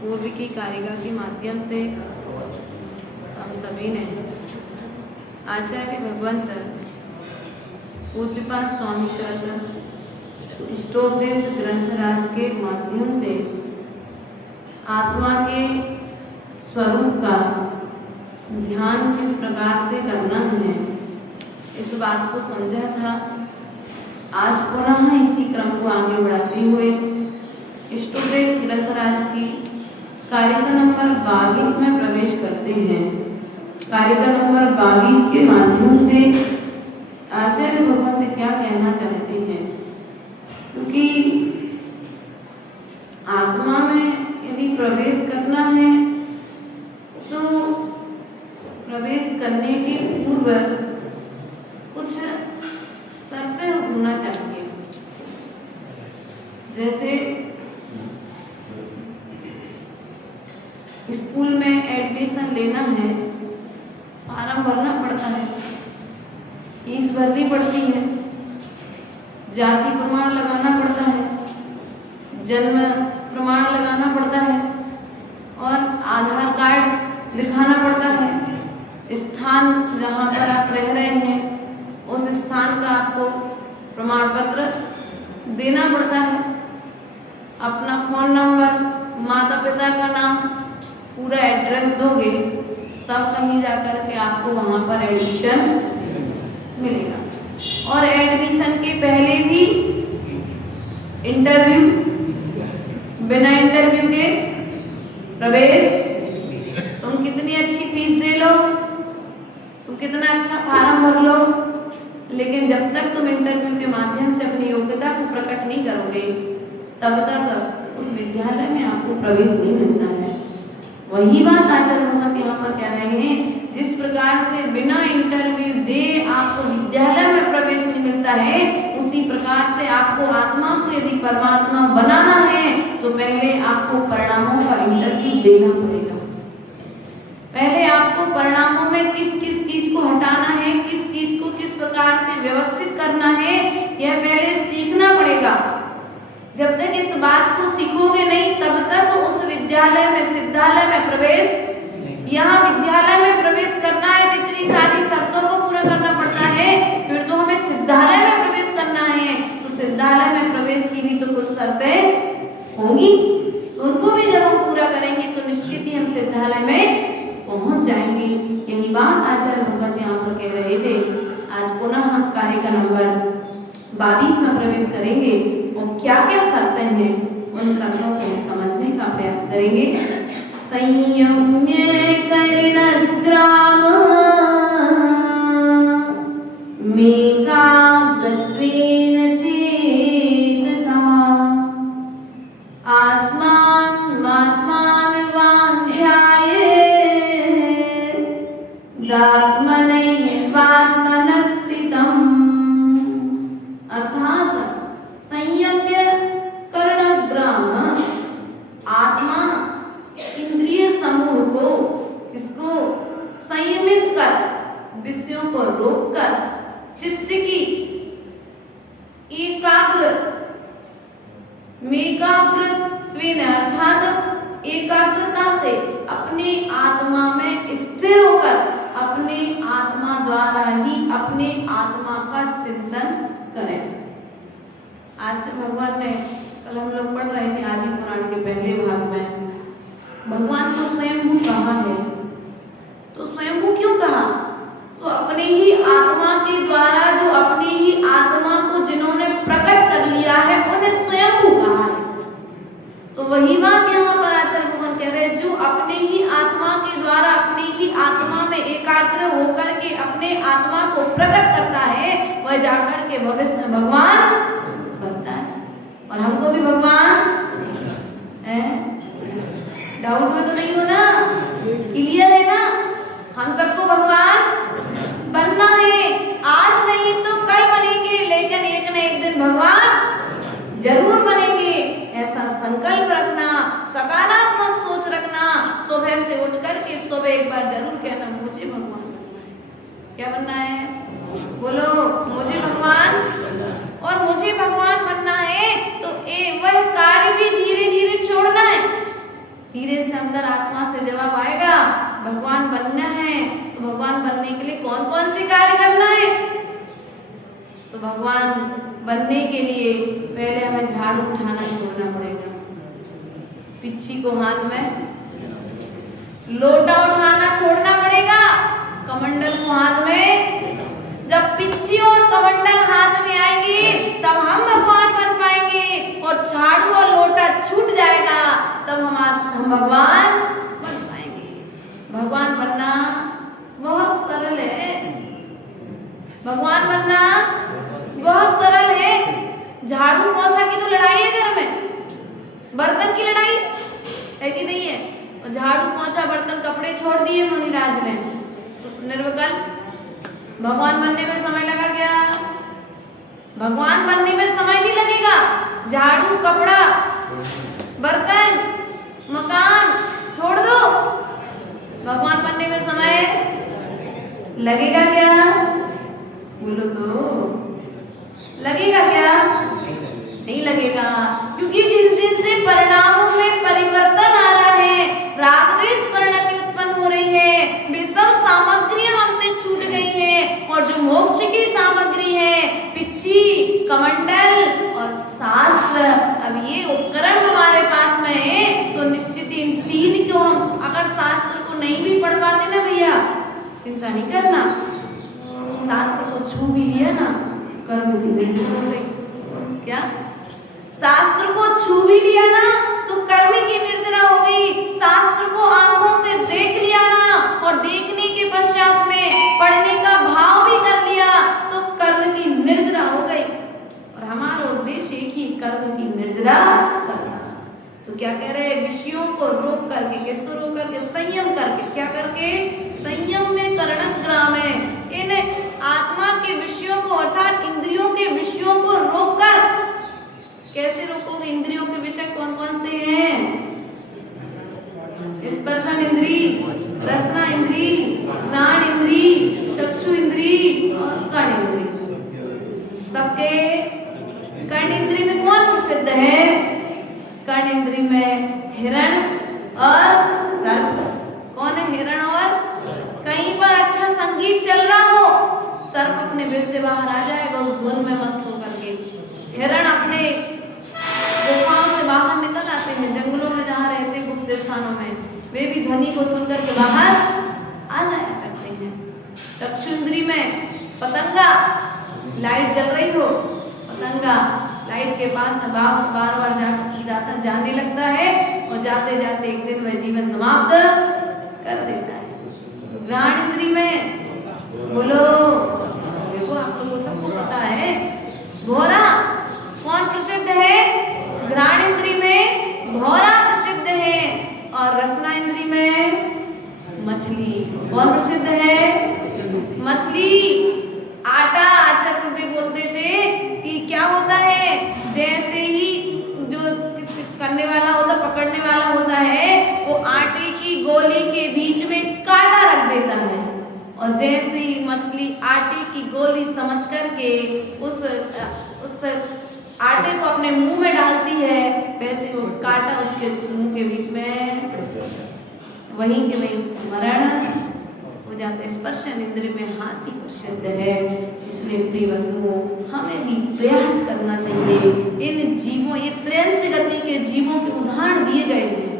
पूर्व की कारिका के माध्यम से हम सभी ने आचार्य भगवंत पूज्यपाद स्वामी कृत इष्टोपदेश ग्रंथराज के माध्यम से आत्मा के स्वरूप का ध्यान किस प्रकार से करना है इस बात को समझा था। आज पुनः इसी क्रम को आगे बढ़ाते हुए इष्टोपदेश ग्रंथराज की कारिका नंबर 22 में प्रवेश करते हैं। कारिका नंबर 22 के माध्यम से आचार्य भगवंत क्या कहना चाहते हैं, क्योंकि आत्मा में यदि प्रवेश करना है तो प्रवेश करने के पूर्व कुछ शर्तें होना चाहिए। जैसे स्कूल में एडमिशन लेना है, फॉर्म भरना पड़ता है, फीस भरनी पड़ती है, जाति प्रमाण लगाना पड़ता है, जन्म प्रमाण लगाना पड़ता है और आधार कार्ड दिखाना पड़ता है। स्थान जहाँ पर आप रह रहे हैं उस स्थान का आपको प्रमाण पत्र देना पड़ता है। अपना फोन नंबर, माता पिता का नाम, पूरा एड्रेस दोगे तब कहीं जाकर के आपको वहाँ पर एडमिशन मिलेगा। और एडमिशन के पहले भी इंटरव्यू, बिना इंटरव्यू के प्रवेश। तुम कितनी अच्छी फीस दे लो, तुम कितना अच्छा फॉर्म भर लो, लेकिन जब तक तुम इंटरव्यू के माध्यम से अपनी योग्यता को प्रकट नहीं करोगे तब तक उस विद्यालय में आपको प्रवेश नहीं मिलता है। वही बात आचार्य भगवंत यहाँ पर कह रहे हैं, जिस प्रकार से बिना इंटरव्यू दे आपको विद्यालय में प्रवेश नहीं मिलता है, उसी प्रकार से आपको आत्मा को यदि परमात्मा बनाना है तो पहले आपको परिणामों का इंटरव्यू देना पड़ेगा। पहले आपको परिणामों में किस किस चीज को हटाना है, किस चीज को किस प्रकार से व्यवस्थित करना है, यह पहले सीखना पड़ेगा। जब तक इस बात को सीखोगे नहीं, तब तक उस विद्यालय में, सिद्धालय में प्रवेश, यहाँ विद्यालय में प्रवेश करना है तो इतनी सारी शर्तों को पूरा करना पड़ता है। फिर तो हमें सिद्धालय में प्रवेश करना है, तो सिद्धालय में प्रवेश की भी तो कुछ शर्तें होंगी, तो उनको भी जब हम पूरा करेंगे तो निश्चित ही हम सिद्धालय में पहुंच जाएंगे। यही बात आचार्य भगवत यहाँ पर कह रहे थे। आज पुनः हम कार्य का नंबर 22 में प्रवेश करेंगे और क्या क्या शर्तें हैं उन शर्तों को समझने का प्रयास करेंगे। संयम्य कर्णग्राम मेघाब्दत्वेन चेतसा आत्मानमात्मानवाध्यायेत् आत्मनैवात्मनस्थितम्। अर्थात संयम्य कर्णग्राम, आत्मा इंद्रिय समूह को, इसको संयमित कर, विषयों को रोककर चित्त की मेकाग्रत्वेन अर्थात एकाग्रता से अपने आत्मा में स्थिर होकर अपने आत्मा द्वारा ही अपने आत्मा का चिंतन करें। आज से भगवान ने, कल हम लोग पढ़ रहे थे आदि पुराण के पहले भाग में, भगवान को स्वयंभू कहा है। तो स्वयंभू क्यों कहा? तो अपने ही आत्मा के द्वारा, जो अपनी ही आत्मा को जिन्होंने प्रकट कर लिया है उन्हें स्वयंभू कहा है। तो वही बात यहाँ पर आचार्य भगवान कह रहे हैं, जो अपने ही आत्मा के द्वारा अपनी ही आत्मा में एकाग्र होकर के अपने आत्मा को प्रकट करता है, वह जाकर के भविष्य में भगवान बनता है। और हमको भी भगवान डाउट में तो नहीं हो ना? क्लियर है ना? हम सबको भगवान बनना है। आज नहीं तो कल बनेंगे, लेकिन एक न एक दिन भगवान जरूर बनेंगे। ऐसा संकल्प रखना, सकारात्मक सोच रखना, सुबह से उठ करके सुबह एक बार जरूर कहना, मुझे भगवान बनना है। क्या बनना है? बोलो, मुझे भगवान। और मुझे भगवान बनना है तो वह कार्य भी धीरे धीरे छोड़ना है। धीरे से अंदर आत्मा से जवाब आएगा, भगवान बनना है तो भगवान बनने के लिए कौन कौन से कार्य करना है? तो भगवान बनने के लिए पहले हमें झाड़ू उठाना छोड़ना पड़ेगा, पिच्छी को हाथ में लोटा उठाना छोड़ना पड़ेगा, कमंडल को हाथ में। जब पिच्छी और कमंडल हाथ में आएंगे तब हम भगवान बन पाएंगे, और झाड़ू और लोटा छूट जाएगा तब हम भगवान बन पाएंगे। भगवान बनना बहुत सरल है। भगवान बनना बहुत सरल है। झाड़ू पोछा की तो लड़ाई है घर में, बर्तन की लड़ाई है कि नहीं है? और झाड़ू पोछा बर्तन कपड़े छोड़ दिए मुनिराज ने, उस निर्विकल्प भगवान बनने में समय लगा क्या? भगवान बनने में समय नहीं लगेगा। झाड़ू, कपड़ा, बर्तन, मकान छोड़ दो, भगवान बनने में समय लगेगा क्या? बोलो तो, लगेगा क्या? नहीं लगेगा, क्योंकि जिन जिन से परिणामों में परिवर्तन आ रहा है, राग द्वेष परिणति उत्पन्न हो रही है, वे सब सामग्रियां हमसे छूट गई हैं, और जो मोक्ष की सामग्री है, पिच्छी, कमंडल और शास्त्र, अब ये उपकरण हमारे पास में है, तो निश्चित इन तीन को हम, अगर शास्त्र को नहीं भी पढ़ पाते ना भैया, चिंता नहीं करना, शास्त्र को छू भी लिया ना, कर्म की निर्जरा हो गई। क्या? शास्त्र को छू भी लिया ना तो कर्म की निर्जरा हो गई। शास्त्र को आंखों से देख लिया ना, और देखने के पश्चात में पढ़ने का भाव भी कर लिया तो कर्म की निर्जरा हो गई। और हमारा उद्देश्य एक ही, कर्म की निर्जरा करना। तो क्या कह रहे हैं? विषयों को रोक करके, कैसे रोक करके? संयम करके। क्या करके? संयम में कर्णग्राम है। इन आत्मा के विषयों को अर्थात इंद्रियों के विषयों को रोककर, कैसे रोकोगे? इंद्रियों के विषय कौन कौन से हैं? स्पर्शन इंद्री, रसना इंद्री, घ्राण इंद्री, चक्षु इंद्री और कर्ण इंद्री। सबके कर्ण इंद्री में कौन प्रसिद्ध है? कर्ण इंद्री में हिरण और सर्प। कौन है हिरण और? कहीं पर अच्छा संगीत चल रहा हो, सर्प अपने बिल से बाहर आ जाएगा उस धुन में मस्त होकर के। हिरण अपने गुफाओं से बाहर निकल आते हैं, जंगलों में जहाँ रहते गुप्त स्थानों में, वे भी ध्वनि को सुनकर के बाहर आ जाया करते हैं। चक्षु इंद्री में पतंगा, लाइट जल रही हो, पतंगा लाइट के पास बार बार जाने लगता है और जाते जाते एक दिन वह जीवन समाप्त कर देता है। घ्राण इंद्री में बोलो, देखो आप लोगों को सबको पता है, भौरा कौन प्रसिद्ध है? घ्राण इंद्री में भौरा प्रसिद्ध है। और रसना इंद्री में मछली। कौन प्रसिद्ध है? मछली। आटा आचार्य बोलते थे कि क्या होता है, जैसे ही जो करने वाला होता, पकड़ने वाला होता है, वो आटे की गोली के बीच में कांटा रख देता है, और जैसे ही मछली आटे की गोली समझ करके उस आटे को अपने मुंह में डालती है, वैसे वो कांटा उसके मुंह के बीच में वहीं के वहीं मरण हो जाता है। स्पर्शन इंद्र में हाथी प्रसिद्ध है। इसलिए प्रिय बंधुओं, हमें भी प्रयास करना चाहिए। इन जीवों, ये त्रयंश गति के जीवों के उदाहरण दिए गए हैं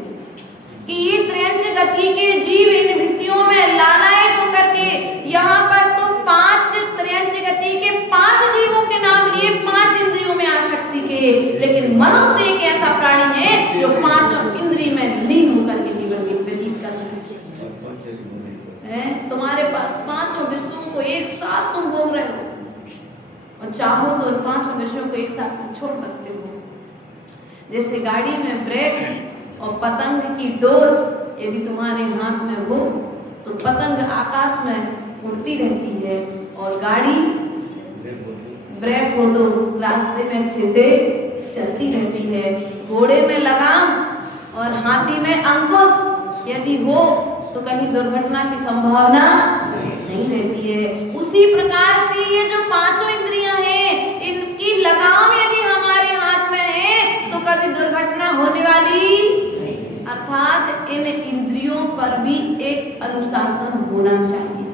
कि ये त्रयंश गति के जीव इन भित्तियों में लालायित होकर के, यहाँ पर तो 5 त्रयंश गति के 5 जीवों के नाम लिए, 5 इंद्रियों में आसक्ति के, लेकिन मनुष्य एक ऐसा प्राणी है जो 5 इंद्रिय में लीन होकर के जीवन व्यतीत कर रहा है। तुम्हारे पास 5 विषयों को एक साथ तुम घूम रहे हो, और चाहो तो 5 विषयों को एक साथ छोड़ सकते हो। जैसे गाड़ी में ब्रेक और पतंग की डोर यदि तुम्हारे हाथ में हो तो पतंग आकाश में उड़ती रहती है, और गाड़ी ब्रेक हो तो रास्ते में अच्छे से चलती रहती है। घोड़े में लगाम और हाथी में अंकुश यदि हो तो कहीं दुर्घटना की संभावना नहीं रहती है। उसी प्रकार से ये जो 5 इंद्रियां हैं, इनकी लगाम यदि हमारे हाथ में है तो कभी दुर्घटना होने वाली, अर्थात इन इंद्रियों पर भी एक अनुशासन होना चाहिए।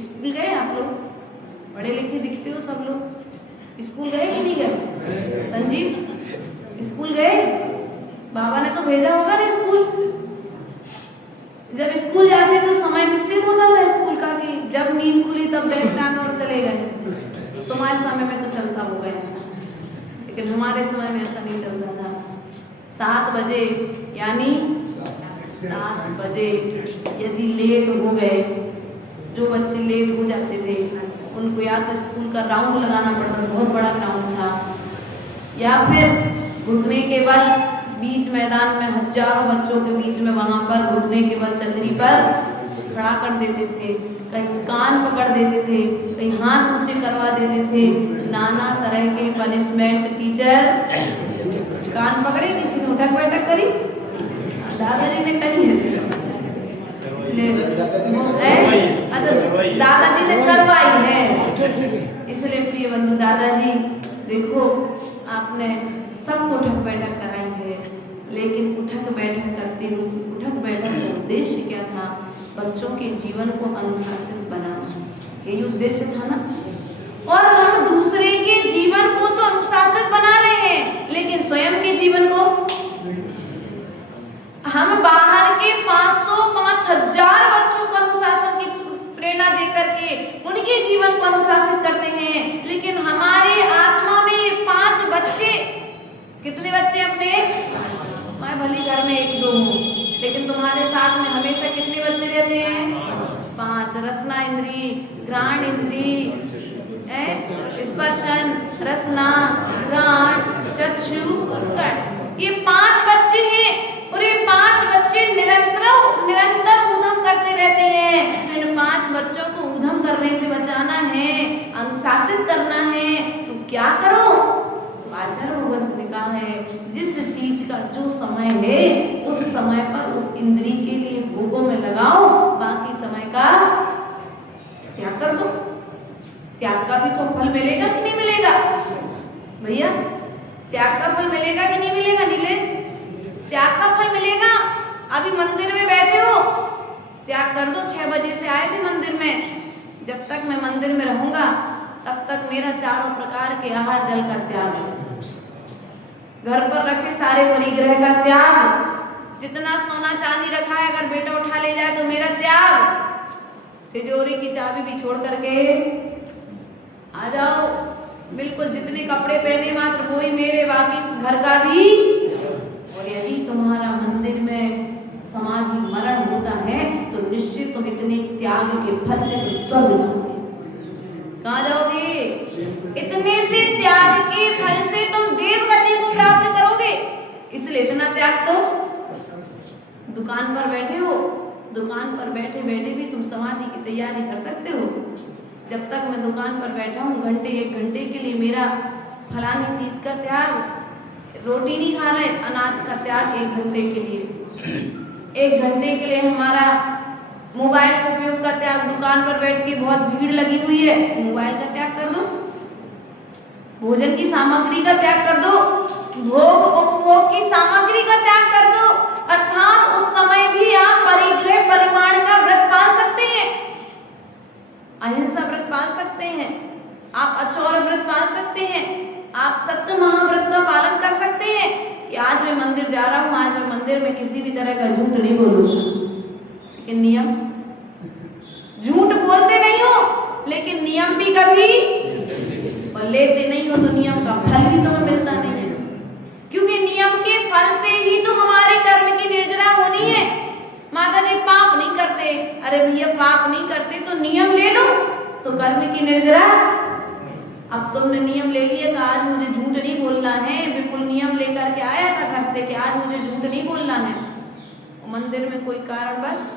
स्कूल गए आप लोग? पढ़े लिखे दिखते हो सब लोग। स्कूल गए कि नहीं गए? संजीव स्कूल गए? बाबा ने तो भेजा होगा ना स्कूल। जब स्कूल जाते तो समय निश्चित होता था स्कूल का कि जब नींद खुली तब बैग टांगा और चले गए। तुम्हारे समय में तो चलता होगा ऐसा, लेकिन हमारे समय में ऐसा नहीं चलता था। 7 बजे, यानी 7 बजे यदि लेट हो गए, जो बच्चे लेट हो जाते थे उनको या तो स्कूल का राउंड लगाना पड़ता, बहुत बड़ा ग्राउंड था, या फिर घुटने के बल बीच मैदान में हजारों बच्चों के बीच में वहां पर घुटने के बल चचरी पर खड़ा कर देते थे, कहीं कान पकड़ देते थे, कहीं हाथ ऊंचे करवा देते थे। नाना तरह के पनिशमेंट टीचर। कान पकड़े, किसी ने उठक बैठक करी? दादाजी ने करी है, अच्छा दादाजी ने करवाई है। इसलिए प्रिय बंधु, दादाजी देखो आपने सबको उठक बैठक कराई है, लेकिन उठक बैठक करते उस उठक बैठक का उद्देश्य क्या था? बच्चों के जीवन को अनुशासित बनाना, यही उद्देश्य था ना। और हम दूसरे के जीवन को तो अनुशासित बना रहे हैं, लेकिन स्वयं के जीवन को हम बाहर के 500-5000 बच्चों को अनुशासन की प्रेरणा देकर के उनके जीवन को अनुशासित करते हैं, लेकिन हमारे आत्मा में ये 5 बच्चे, कितने बच्चे अपने? मैं भली घर में 1-2 हूँ, लेकिन तुम्हारे साथ में हमेशा कितने बच्चे रहते हैं? 5। रसना इंद्री, घ्राण इंद्री, स्पर्शन, रसना, घ्राण, चक्षु, कर्ण, ये 5 बच्चे हैं, और ये 5 बच्चे निरंतर ऊधम करते रहते हैं। तो इन 5 बच्चों को ऊधम करने से बचाना है, अनुशासित करना है, तो क्या करो? आचार्य भगवत ने कहा है, जिस चीज का जो समय है उस समय पर उस इंद्री के लिए भोगों में लगाओ, बाकी समय का त्याग कर दो। त्याग का भी तो फल मिलेगा कि नहीं मिलेगा भैया? त्याग का फल मिलेगा कि नहीं मिलेगा नीलेश? त्याग का फल मिलेगा। अभी मंदिर में बैठे हो, त्याग कर दो। 6 बजे से आए थे मंदिर में, जब तक मैं मंदिर में रहूंगा तब तक मेरा चारों प्रकार के आहार जल का त्याग, घर पर रखे सारे परिग्रह का त्याग, जितना सोना चांदी रखा है अगर बेटा उठा ले जाए तो मेरा त्याग, तिजोरी की चाबी भी छोड़ करके आ जाओ। बिल्कुल जितने कपड़े पहने मात्र वही मेरे, बाकी घर का भी। और यदि तुम्हारा मंदिर में समाधि मरण होता है तो निश्चित तुम इतने त्याग के फल से तुम स्वर्ग जाओगे। कहाँ जाओगे? इतने से त्याग के फल से तुम देवगति को प्राप्त करोगे। इसलिए इतना त्याग तो, दुकान पर बैठे हो, दुकान पर बैठे बैठे भी तुम समाधि की तैयारी कर सकते हो। जब तक मैं दुकान पर बैठा हूँ घंटे 1 घंटे के लिए मेरा फलानी चीज का त्याग, रोटी नहीं खा रहे, अनाज का त्याग 1 घंटे के लिए, 1 घंटे के लिए हमारा मोबाइल के उपयोग का त्याग, दुकान पर बैठ के बहुत भीड़ लगी हुई है, मोबाइल का त्याग कर दो, भोजन की सामग्री का त्याग कर दो, भोग उपभोग की सामग्री का त्याग कर दो। अर्थात उस समय भी आप परिग्रह परिमाण का व्रत पाल सकते हैं, अहिंसा व्रत पाल सकते हैं, आप अचौर व्रत पाल सकते हैं, आप सत्य महाव्रत का पालन कर सकते हैं कि आज मैं मंदिर जा रहा हूँ, आज मैं मंदिर में किसी भी तरह का झूठ नहीं बोलूंगा। लेकिन नियम, झूठ बोलते नहीं हो लेकिन नियम भी कभी और लेते नहीं हो तो नियम का फल भी तुम्हें मिलता नहीं है, क्योंकि नियम के फल से ही तो हमारे कर्म की निर्जरा होनी है। माता जी पाप नहीं करते, अरे भैया पाप नहीं करते तो नियम ले लो तो कर्म की निर्जरा। अब तुमने नियम ले लिया कि आज मुझे झूठ नहीं बोलना है, बिल्कुल नियम लेकर के आया था घर से कि आज मुझे झूठ नहीं बोलना है, मंदिर में कोई कारण बस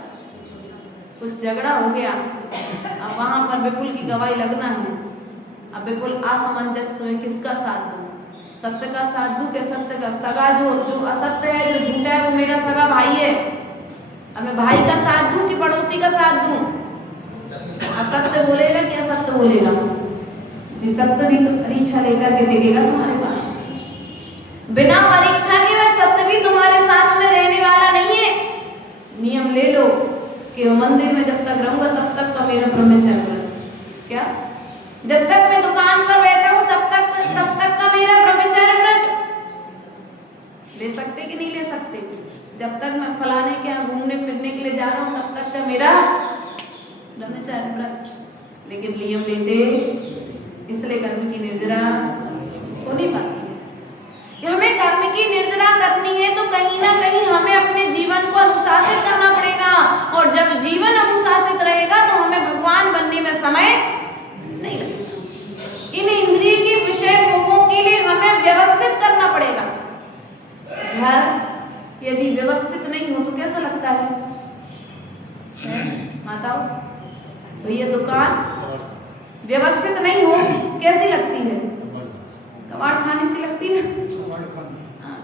कुछ झगड़ा हो गया, अब वहां पर बिल्कुल की गवाही लगना है। अब बिल्कुल असमंजस में किसका साथ दूं, सत्य का साथ दूं कि असत्य का? सगा जो असत्य है, जो झूठा है वो मेरा सगा भाई है, अब मैं भाई का साथ दूं कि पड़ोसी का साथ दूं? असत्य बोलेगा कि असत्य बोलेगा? ये सत्य भी तो परीक्षा लेकर के देखेगा तुम्हारे पास, बिना परीक्षा के वह सत्य भी तुम्हारे साथ में रहने वाला नहीं है। नियम ले लो कि मंदिर में जब तक रहूंगा तब तक का मेरा ब्रह्मचर्य व्रत, क्या जब तक मैं दुकान पर बैठा हूं तब तक का मेरा ब्रह्मचर्य व्रत ले सकते कि नहीं ले सकते? जब तक मैं फलाने के यहाँ घूमने फिरने के लिए जा रहा हूँ तब तक का मेरा ब्रह्मचर्य व्रत। लेकिन नियम लेते इसलिए कर्म की निर्जरा हो नहीं पाती है। हमें कर्म की निर्जरा करनी है तो कहीं ना कहीं हमें अपने जीवन को अनुशासित करना पड़ेगा, और जब जीवन अनुशासित रहेगा तो हमें भगवान बनने में समय नहीं लगेगा। इन इंद्रिय के विषय भोगों के लिए हमें व्यवस्थित करना पड़ेगा। घर यदि व्यवस्थित नहीं हो तो कैसा लगता है माताओं? तो ये दुकान व्यवस्थित नहीं हो कैसी लगती है? कबाड़ खाने से लगती ना,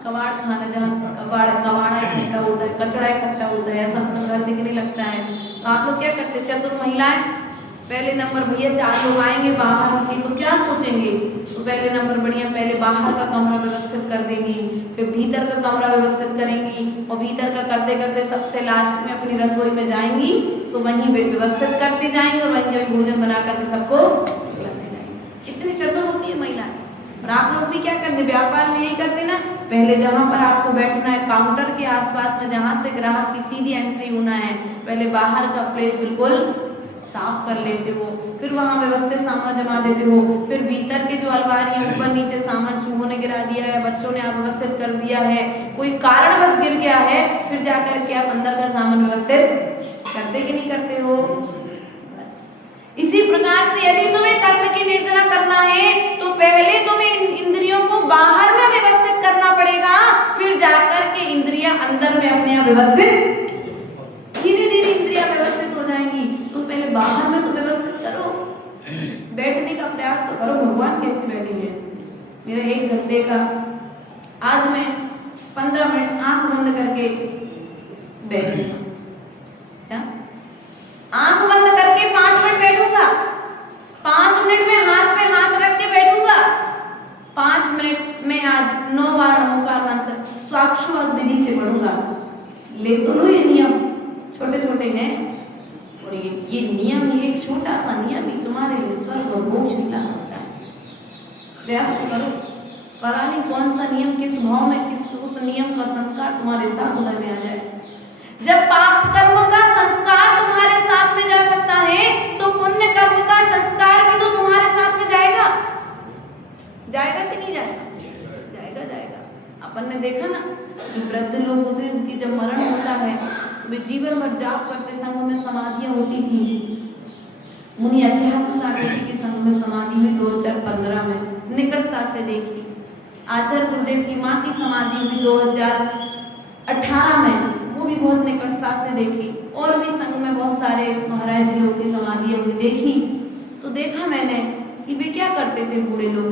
कबाड़ खाना, जहाँ कबाड़ा इकट्ठा होता है, कचड़ा इकट्ठा होता है, ऐसा तो घर दिखने लगता है। तो आप लोग क्या करते हैं? चतुर महिलाएं, पहले नंबर भैया 4 लोग आएंगे बाहर उनके तो क्या सोचेंगे? तो पहले नंबर बढ़िया पहले बाहर का कमरा व्यवस्थित कर देंगी, फिर भीतर का कमरा व्यवस्थित करेंगी, और भीतर का करते करते सबसे लास्ट में अपनी रसोई में जाएंगी तो वहीं व्यवस्थित करते जाएंगे और वहीं भोजन बना करके सबको खिलाते जाएंगे। इतनी चतुर होती है महिलाएं। और आप लोग भी क्या करते? व्यापार में यही करते ना, पहले जहाँ पर आपको बैठना है काउंटर के आसपास में जहाँ से ग्राहक की सीधी एंट्री होना है, पहले बाहर का प्लेस बिल्कुल साफ कर लेते हो, फिर वहां व्यवस्थित सामान जमा देते हो, फिर भीतर के जो अलमारियां ऊपर नीचे सामान चूहों ने गिरा दिया है, बच्चों ने अव्यवस्थित कर दिया है, कोई कारण बस गिर गया है, फिर जाकर के आप अंदर का सामान व्यवस्थित करते कि नहीं करते हो? बस इसी प्रकार से यदि तुम्हें कर्म की निर्जरा करना है तो पहले तुम्हें इंद्रियों को बाहर में व्यवस्थित करना पड़ेगा, फिर जाकर के इंद्रियां अंदर में अपने आप व्यवस्थित, धीरे धीरे इंद्रियां व्यवस्थित हो जाएंगी। तुम पहले बाहर में तो व्यवस्थित करो, बैठने का प्रयास तो करो। भगवान कैसे बैठेंगे? मेरा 1 घंटे का, आज मैं 15 मिनट आंख बंद करके बैठूंगा, क्या आंख बंद करके 5 मिनट बैठूंगा, 5 मिनट में ले तो लो ये नियम, छोटे छोटे हैं, और ये नियम, ये एक छोटा सा नियम ही तुम्हारे लिए स्वर्ग और मोक्ष दिला सकता है। प्रयास तो करो, पता नहीं कौन सा नियम किस भाव में, किस उस नियम का संस्कार तुम्हारे साथ उदय में आ जाए। जब पाप कर्म का संस्कार तुम्हारे साथ में जा सकता है, तो पुण्य कर्म का संस्कार भी तो तुम्हारे साथ में जाएगा। जाएगा कि नहीं जाएगा? जाएगा, जाएगा। अपन ने देखा ना, जो वृद्ध लोग होते हैं उनकी जब मरण होता है तो वे जीवन भर जाप करते, संग में समाधियां होती थी। मुनि अध्यात्म सागर जी के संग में समाधि हुई 2015 में, निकटता से देखी। आचार्य गुरुदेव की माँ की समाधि हुई 2018 में, वो भी बहुत निकटता से देखी। और भी संग में बहुत सारे महाराज जी लोगों की समाधियां हुई देखी। तो देखा मैंने कि वे क्या करते थे बूढ़े लोग।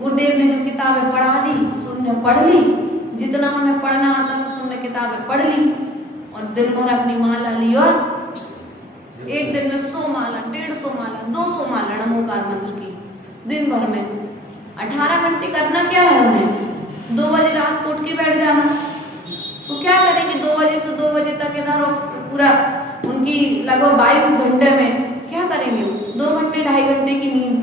गुरुदेव ने जो किताबें पढ़ा दी, सुनने पढ़ ली, जितना उन्हें पढ़ना आता था सुनने किताबें पढ़ ली, और दिन भर अपनी माला ली और एक दिन में 100 माला, 150 माला, 200 माला नमोकार मंत्र की दिन भर में। 18 घंटे करना क्या है उन्हें? 2 बजे रात को उठ के बैठ जाना। तो क्या करेंगे 2 बजे से 2 बजे तक इधर, पूरा उनकी लगभग 22 घंटे में क्या करेंगे? 2 घंटे 2.5 घंटे की नींद,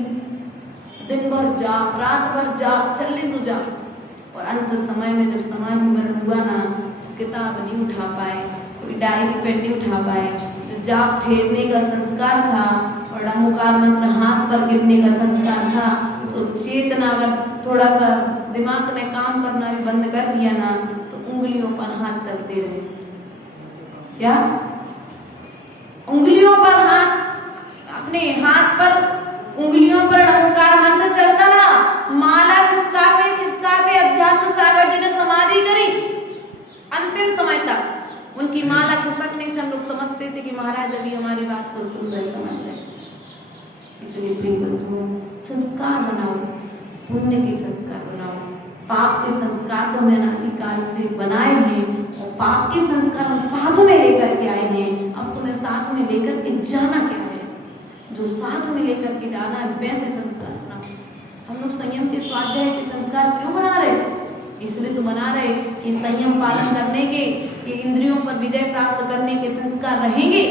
दिन भर जाप, रात भर जाप, चलने तो जाप। और अंत समय में जब समाधि मरण हुआ ना, तो किताब नहीं उठा पाए, कोई डायरी पेन नहीं उठा पाए। जो जाप फेरने का संस्कार था और नमोकार मंत्र हाथ पर गिरने का संस्कार था, तो चेतना अगर थोड़ा सा दिमाग ने काम करना भी बंद कर दिया ना, तो उंगलियों पर हाथ चलते रहे। क्या? उंगलियों पर हाथ, अपने हाथ पर उंगलियों पर नमोकार मंत्र चलता रहा। माला खिसकाते खिसकाते अध्यात्म सागर जी ने समाधि करी। अंतिम समय तक उनकी माला खिसकने से हम लोग समझते थे कि महाराज अभी हमारी बात को सुन रहे, समझ रहे। इसलिए प्रिय बंधुओं, संस्कार बनाओ, पुण्य के संस्कार बनाओ। पाप के संस्कार तो मैंने अनादिकाल से बनाए हैं, और पाप के संस्कार हम साथ में लेकर के आए हैं। अब तुम्हें साथ में लेकर के जाना क्या है? जो साथ में लेकर के जाना है वैसे संस्कार बनाओ। हम लोग संयम के स्वाध्याय के संस्कार क्यों बना रहे? इसलिए तो बना रहे कि संयम पालन करने के, ये इंद्रियों पर विजय प्राप्त करने के संस्कार रहेंगे।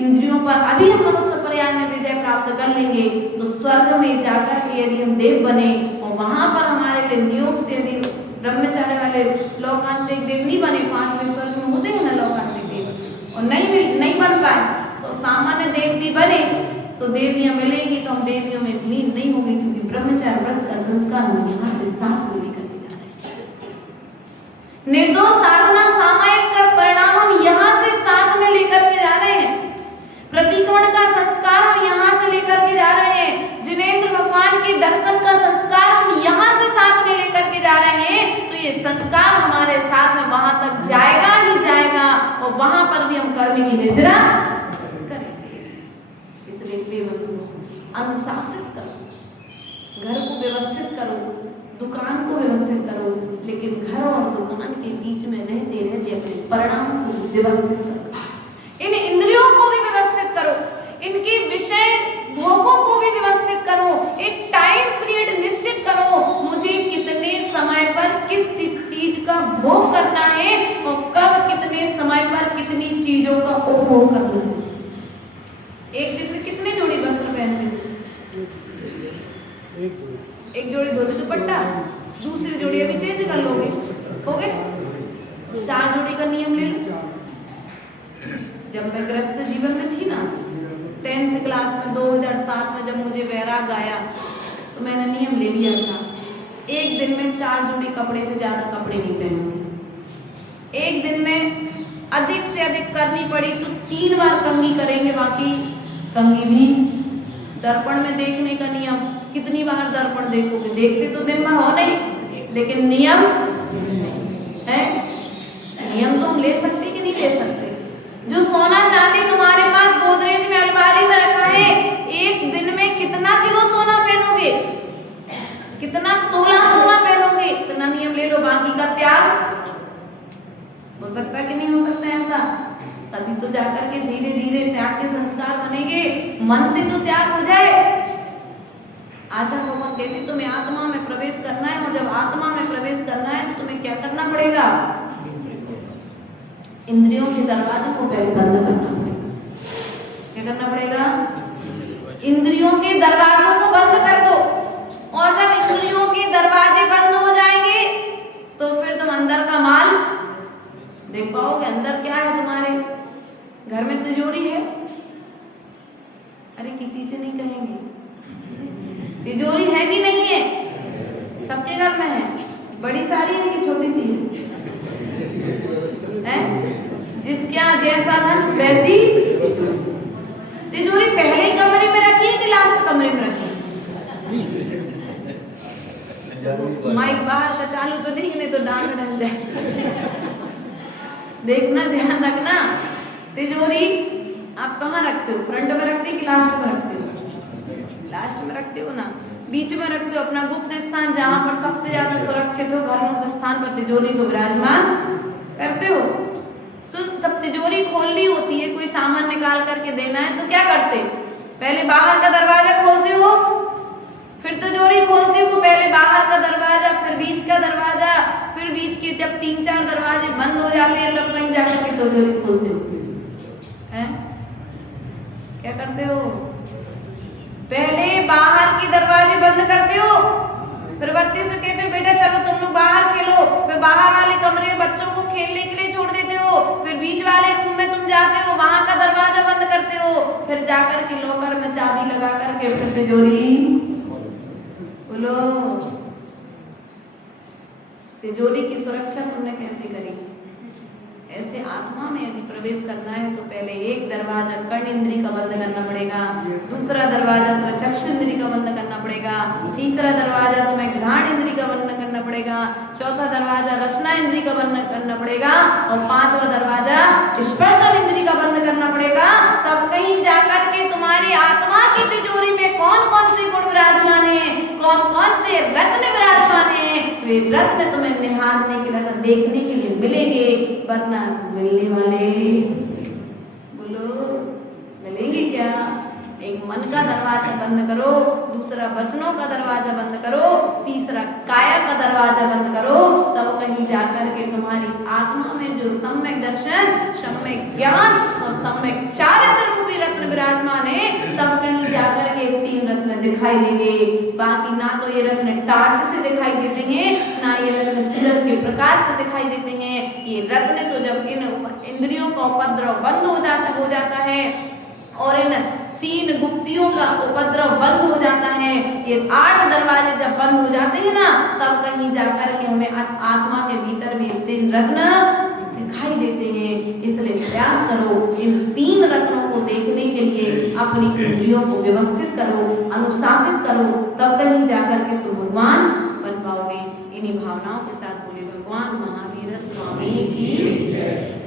इंद्रियों पर अभी हम मनुष्य पर्याय में विजय प्राप्त कर लेंगे, तो स्वर्ग में जाकर के यदि हम देव बने, और वहां पर हमारे लिए नियोग से यदि ब्रह्मचार्य वाले लोकांतिक देव नहीं बने, 5वें स्वर्ग में होते हैं ना लोकांतिक देव, और नहीं बन पाए, तो सामान्य देव भी बने, तो देवियां मिलेंगी, तो हम देवियों में लीन नहीं होंगे, क्योंकि ब्रह्मचार्य व्रत का संस्कार हम यहाँ से साथ में लेकर के जा रहे हैं। निर्दोष साधना सामायिक का परिणाम हम यहाँ से साथ में लेकर के जा रहे हैं। प्रतिक्रमण का संस्कार हम यहाँ से लेकर के जा रहे हैं। जिनेंद्र भगवान के दर्शन का संस्कार हम यहाँ से साथ में लेकर के जा रहे हैं। तो ये संस्कार हमारे साथ में वहां तक जाएगा ही जाएगा, और वहां पर भी हम कर्म की निजरा करेंगे। इसलिए प्रिय बंधुओं, अनुशासित करो, घर को व्यवस्थित करो, दुकान को व्यवस्थित करो, लेकिन घर और दुकान के बीच में रहते रहते अपने परिणाम को व्यवस्थित करो। इन इंद्रियों को भी व्यवस्थित करो, इनके विषय भोगों को भी व्यवस्थित करो। एक टाइम पीरियड निश्चित करो, मुझे कितने समय पर किस चीज का भोग करना है, और कब कितने समय पर कितनी चीजों का उपभोग करना है। एक दिन में कितने जोड़ी वस्त्र पहनते हैं? एक जोड़ी धोती दुपट्टा, दूसरी जोड़ी अभी चेंज कर लोगे, हो गए 4 जोड़ी का नियम ले लो। जब मैं गृहस्थ जीवन में थी ना, 10th क्लास में 2007 में जब मुझे वैराग आया, तो मैंने नियम ले लिया था, एक दिन में 4 जोड़ी कपड़े से ज्यादा कपड़े नहीं पहनूंगी। एक दिन में अधिक से अधिक करनी पड़ी तो 3 बार कंघी करेंगे, बाकी कंघी भी दर्पण में देखने का नियम। कितनी बार दर्पण देखोगे? देखते तो दिन भर हो नहीं, लेकिन नियम है। नियम तो हम ले सकते कि नहीं ले सकते? जो सोना चांदी तुम्हारे पास गोदरेज में अलमारी में रखा है, एक दिन में कितना किलो सोना पहनोगे? कितना तोला सोना पहनोगे? इतना नियम ले लो, बाकी का त्याग हो सकता है कि नहीं हो सकता ऐसा? तभी तो जाकर के धीरे धीरे त्याग के संस्कार बनेंगे। मन से तो त्याग हो जाए। आचार्य भगवान कहते तुम्हें आत्मा में प्रवेश करना है, और जब आत्मा में प्रवेश करना है तो तुम्हें क्या करना पड़ेगा? इंद्रियों के दरवाजे को पहले बंद करना पड़ेगा। क्या करना पड़ेगा? इंद्रियों के दरवाजों को बंद कर दो। और जब इंद्रियों के दरवाजे बंद हो जाएंगे तो फिर तुम अंदर का माल देख पाओगे। अंदर क्या है तुम्हारे घर में? तिजोरी है? अरे किसी से नहीं कहेंगे। तिजोरी है कि नहीं है? सबके घर में है। बड़ी सारी है कि छोटी सी है? जिसका जैसा धन वैसी तिजोरी। पहले कमरे में रखी है कि लास्ट कमरे में रखी? माइक बाहर का चालू तो नहीं तो डांग डल जाए। देखना, ध्यान रखना। तिजोरी आप कहाँ रखते हो? फ्रंट में रखते हो कि लास्ट में रखते हो? लास्ट में रखते हो ना। बीच में रखते हो अपना गुप्त स्थान, जहां पर सबसे ज्यादा सुरक्षित हो। घर में उस स्थान पर तिजोरी को विराजमान करते हो। तो जब तिजोरी खोलनी होती है, कोई सामान निकाल करके देना है, तो क्या करते? पहले बाहर का दरवाजा खोलते हो, फिर तिजोरी खोलते हो। पहले बाहर का दरवाजा, फिर बीच का दरवाजा, फिर बीच के जब 3-4 दरवाजे बंद हो जाते हैं, तब कहीं जाकर के तिजोरी खोलते हो। हैं? क्या करते हो? पहले बाहर के दरवाजे बंद करते हो, फिर बच्चे से कहते हो बेटा चलो तुम लोग बाहर खेलो। फिर बाहर वाले कमरे में बच्चों को खेलने के लिए छोड़ देते हो। फिर बीच वाले रूम में तुम जाते हो, वहां का दरवाजा बंद करते हो। फिर जाकर के लॉकर में चाबी लगा करके फिर तिजोरी बोलो। तिजोरी की सुरक्षा तुमने कैसे करी? ऐसे आत्मा में यदि प्रवेश करना है तो पहले एक दरवाजा कर्ण इंद्री का बंद करना पड़ेगा, दूसरा दरवाजा तुम्हें चक्षु इंद्री का बंद करना पड़ेगा, तीसरा दरवाजा तुम्हें घ्राण इंद्री का बंद करना पड़ेगा, चौथा दरवाजा रसना इंद्री का बंद करना पड़ेगा और पांचवा दरवाजा स्पर्शन इंद्री का बंद करना पड़ेगा। तब कहीं जाकर के तुम्हारी आत्मा की तिजोरी में कौन कौन से गुण विराजमान है, कौन कौन से रत्न विराजमान है, वे रत्न तुम्हें निहारने के लिए, देखने के लिए मिलेंगे। वरना मिलने वाले बोलो मिलेंगे क्या? एक मन का दरवाजा बंद करो, दूसरा वचनों का दरवाजा बंद करो, तीसरा काया का दरवाजा बंद करो। तब कहीं जाकर के तुम्हारी आत्मा में जो सम्यक दर्शन, सम्यक ज्ञान और सम्यक चारित्र रूपी रत्न विराजमान है, तब कहीं जाकर के 3 रत्न दिखाई देंगे। बाकी ना तो ये रत्न टार्च से दिखाई देते हैं, ना ये रत्न सूरज के प्रकाश से दिखाई देते हैं। ये रत्न तो जब इन इंद्रियों का उपद्रव बंद हो जाता है और इन 3 गुप्तियों का उपद्रव बंद हो जाता है, ये 8 दरवाजे जब बंद हो जाते हैं ना, तब कहीं जाकर के हमें आत्मा के भीतर में 3 रत्न दिखाई देते हैं। इसलिए प्रयास करो इन 3 रत्नों को देखने के लिए अपनी इंद्रियों को व्यवस्थित करो, अनुशासित करो, तब कहीं जाकर के तुम भगवान बन पाओगे। इन्हीं भावनाओं के साथ बोले भगवान महावीर स्वामी की जय।